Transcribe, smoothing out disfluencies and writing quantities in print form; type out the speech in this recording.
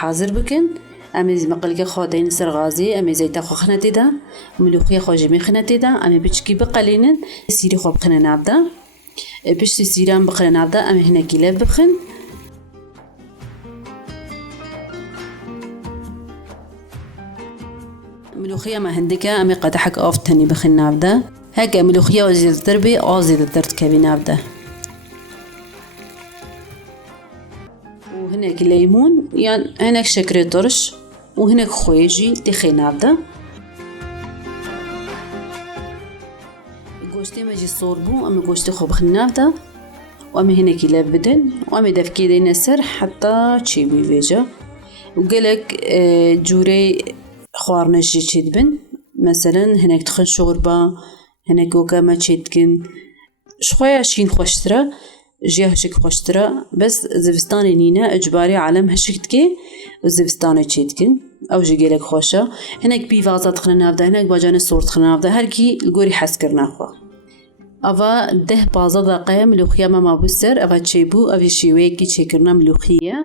حاضر بكن أمي مقلقة خادين سرغازي أمي زيتا خو خنتي دا ملوخية خو جمي خنتي دا أمي بتشكي بقلينن سيري خو بخنا نابدا بشتي سيران بخنا نابدا أمي هنا كيلاب بخن ملوخية ما هندكة أمي قدحك أفتني بخن نابدا هكا ملوخية وزيد الدربي أزيد الدرت كبي نابدا وهناك ليمون يعني هناك شكر درش وهناك خويجي تخي نابدا قوشتي ماجي صوربو أمي قوشتي خو بخن نابدا وأمي هناك يلبدن وأمي دفكي دينا سر حتى تشيبي فيجا وقالك جوري خوارنشي تشيدبن مثلا هناك تخن شوربة هناك وكما تشيدكن شوية شين خوشترا جيه هشك خوشترا بس زفستاني نينا اجباري علم هشكتكي وزفستاني تشيدكن او جي قالك خوشة هناك بيفازات خلنا نافدا هناك باجان الصورت خلنا نافدا هركي القوري حسكرنا خوا أفا ده 15 دقيقة ملوخية ما بسر أفا تشيبو أفا شيويكي تشيكرنا ملوخية